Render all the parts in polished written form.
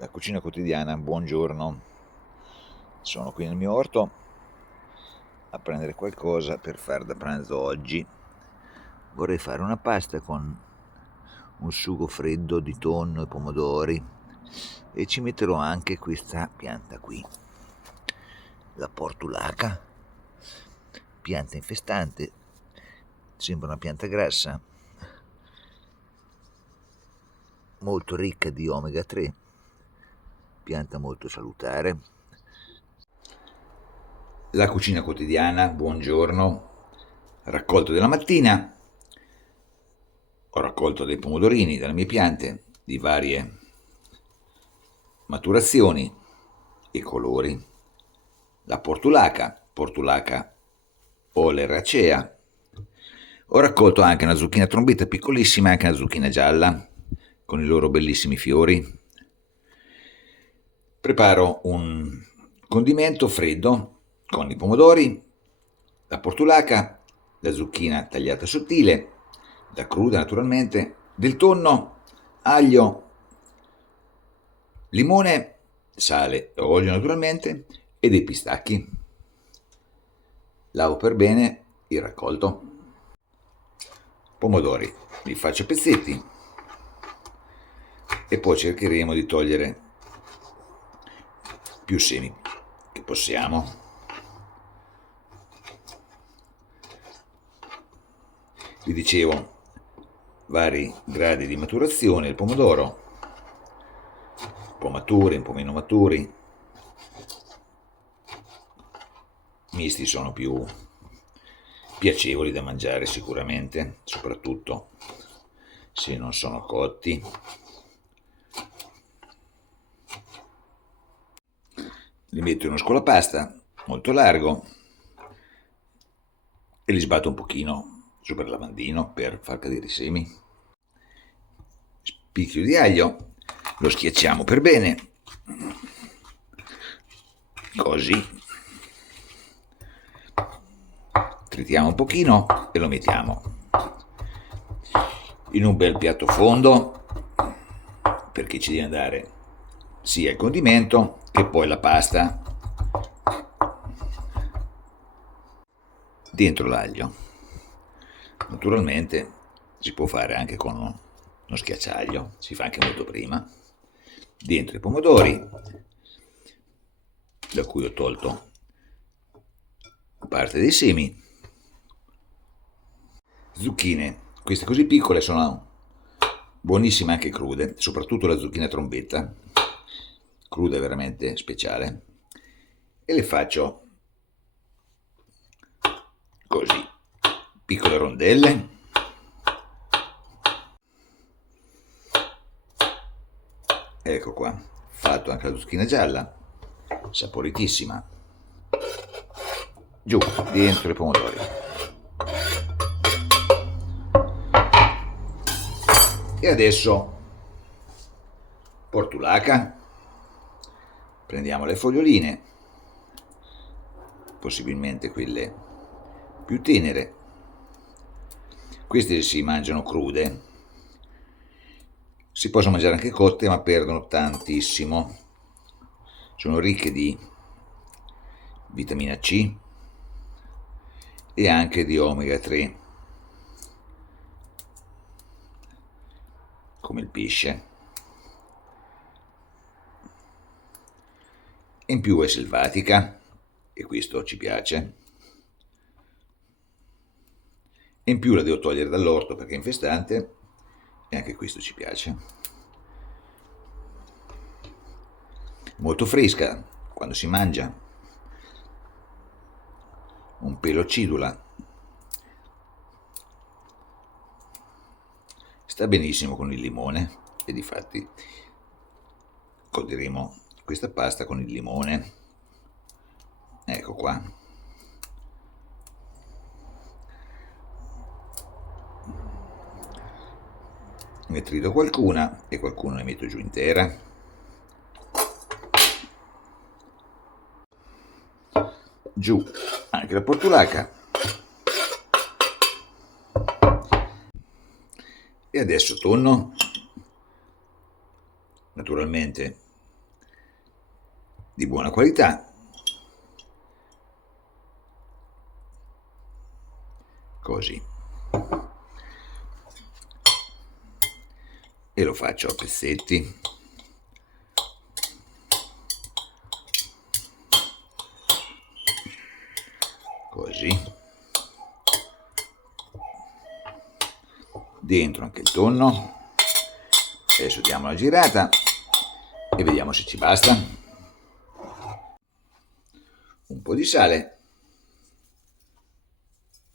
La cucina quotidiana, buongiorno. Sono qui nel mio orto a prendere qualcosa per fare da pranzo oggi. Vorrei fare una pasta con un sugo freddo di tonno e pomodori e ci metterò anche questa pianta qui, la portulaca, pianta infestante, sembra una pianta grassa, molto ricca di omega 3, pianta molto salutare. La cucina quotidiana, buongiorno, raccolto della mattina, ho raccolto dei pomodorini dalle mie piante di varie maturazioni e colori, la portulaca oleracea, ho raccolto anche una zucchina trombetta piccolissima e anche una zucchina gialla con i loro bellissimi fiori. Preparo un condimento freddo con i pomodori, la portulaca, la zucchina tagliata sottile, la cruda naturalmente, del tonno, aglio, limone, sale e olio naturalmente e dei pistacchi. Lavo per bene il raccolto. Pomodori li faccio a pezzetti e poi cercheremo di togliere più semi che possiamo. Vi dicevo, vari gradi di maturazione, il pomodoro, un po' maturi, un po' meno maturi, misti sono più piacevoli da mangiare sicuramente, soprattutto se non sono cotti. Li metto in uno scolapasta molto largo e li sbatto un pochino sopra il lavandino per far cadere i semi. Spicchio di aglio, lo schiacciamo per bene, così. Tritiamo un pochino e lo mettiamo in un bel piatto fondo perché ci deve dare sia il condimento che poi la pasta dentro l'aglio. Naturalmente si può fare anche con uno schiacciaglio, si fa anche molto prima. Dentro i pomodori, da cui ho tolto parte dei semi, zucchine, queste così piccole sono buonissime anche crude, soprattutto la zucchina trombetta, cruda è veramente speciale, e le faccio così, piccole rondelle. Ecco qua, fatto anche la zucchina gialla, saporitissima. Giù, dentro i pomodori. E adesso portulaca, prendiamo le foglioline, possibilmente quelle più tenere. Queste si mangiano crude, si possono mangiare anche cotte ma perdono tantissimo. Sono ricche di vitamina C e anche di omega 3 come il pesce. In più è selvatica e questo ci piace. In più la devo togliere dall'orto perché è infestante e anche questo ci piace. Molto fresca quando si mangia, un pelo acidula, sta benissimo con il limone e difatti coderemo questa pasta con il limone. Ecco qua. Ne trito qualcuna e qualcuna ne metto giù intera. Giù anche la portulaca. E adesso tonno, naturalmente di buona qualità, così, e lo faccio a pezzetti, così, dentro anche il tonno. Adesso diamo una girata e vediamo se ci basta. Un po' di sale,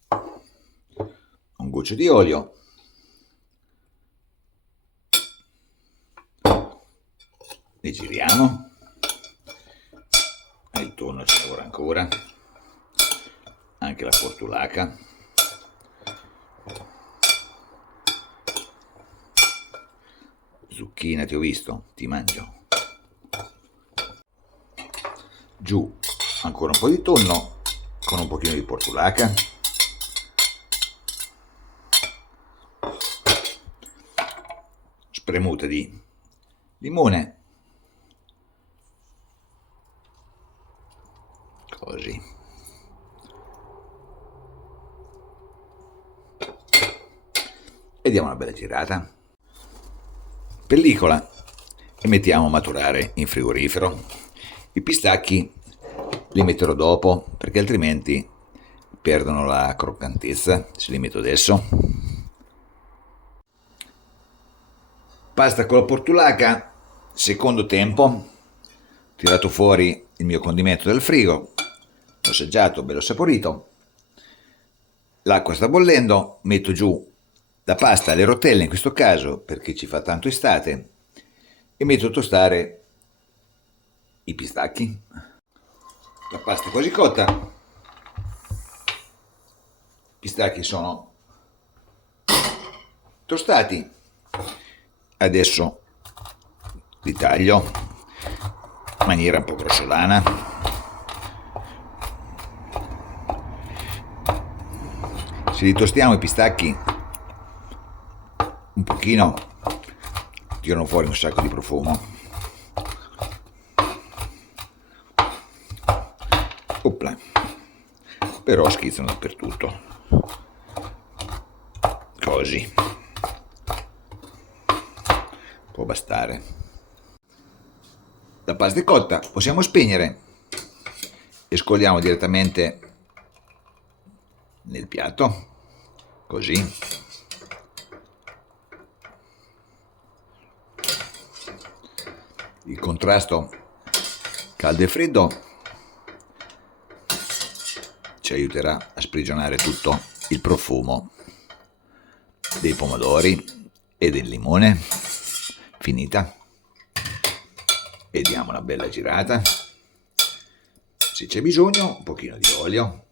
un goccio di olio, e giriamo. E il tonno ci lavora ancora, anche la portulaca. Zucchina ti ho visto, ti mangio. Giù ancora un po' di tonno con un pochino di portulaca. Spremuta di limone. Così. E diamo una bella girata. Pellicola e mettiamo a maturare in frigorifero. I pistacchi li metterò dopo perché altrimenti perdono la croccantezza se li metto adesso. Pasta con la portulaca, secondo tempo. Ho tirato fuori il mio condimento dal frigo, l'ho assaggiato, bello saporito. L'acqua sta bollendo, metto giù la pasta, le rotelle in questo caso perché ci fa tanto estate, e metto a tostare i pistacchi. La pasta è quasi cotta, i pistacchi sono tostati, adesso li taglio in maniera un po' grossolana. Se li tostiamo i pistacchi un pochino tirano fuori un sacco di profumo. Opla. Però schizzano dappertutto. Così. Può bastare. La pasta è cotta, possiamo spegnere e scoliamo direttamente nel piatto. Così. Il contrasto caldo e freddo ci aiuterà a sprigionare tutto il profumo dei pomodori e del limone. Finita. E diamo una bella girata. Se c'è bisogno, un pochino di olio.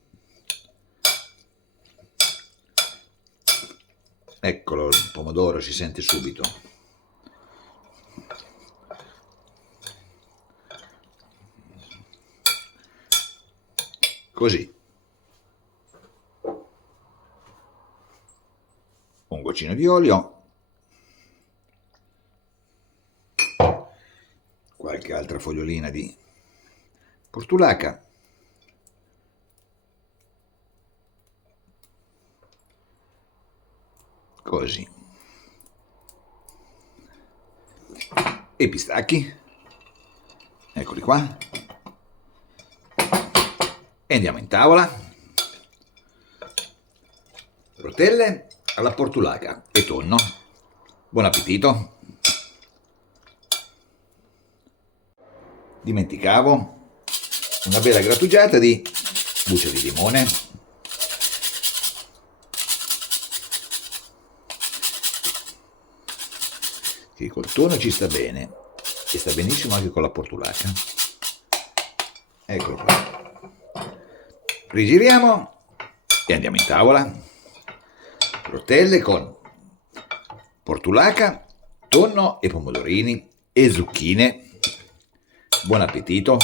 Eccolo, il pomodoro si sente subito. Così. Un goccino di olio. Qualche altra fogliolina di portulaca. Così. E i pistacchi. Eccoli qua. E andiamo in tavola. Rotelle alla portulaca e tonno. Buon appetito. Dimenticavo una bella grattugiata di buccia di limone. Che col tonno ci sta bene e sta benissimo anche con la portulaca. Eccolo qua. Rigiriamo e andiamo in tavola. Rotelle con portulaca, tonno e pomodorini e zucchine. Buon appetito.